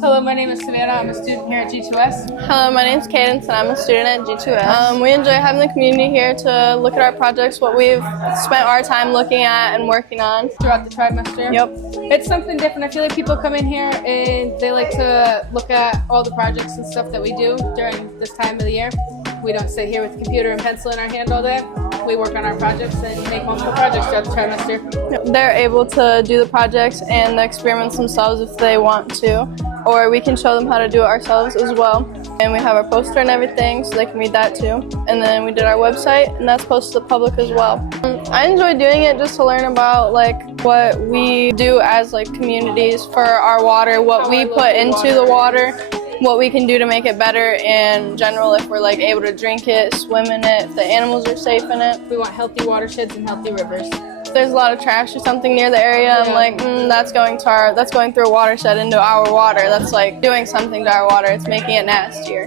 Hello, my name is Savannah. I'm a student here at G2S. Hello, my name is Cadence and I'm a student at G2S. We enjoy having the community here to look at our projects, what we've spent our time looking at and working on. Throughout the trimester. Yep. It's something different. I feel like people come in here and they like to look at all the projects and stuff that we do during this time of the year. We don't sit here with a computer and pencil in our hand all day. We work on our projects and make multiple projects throughout the trimester. They're able to do the projects and the experiments themselves if they want to, or we can show them how to do it ourselves as well. And we have our poster and everything, so they can read that too. And then we did our website, and that's posted to the public as well. I enjoy doing it just to learn about what we do as communities for our water, what we put into the water, what we can do to make it better in general, if we're able to drink it, swim in it, if the animals are safe in it. We want healthy watersheds and healthy rivers. If there's a lot of trash or something near the area, I'm like, that's going through a watershed into our water. That's doing something to our water. It's making it nastier.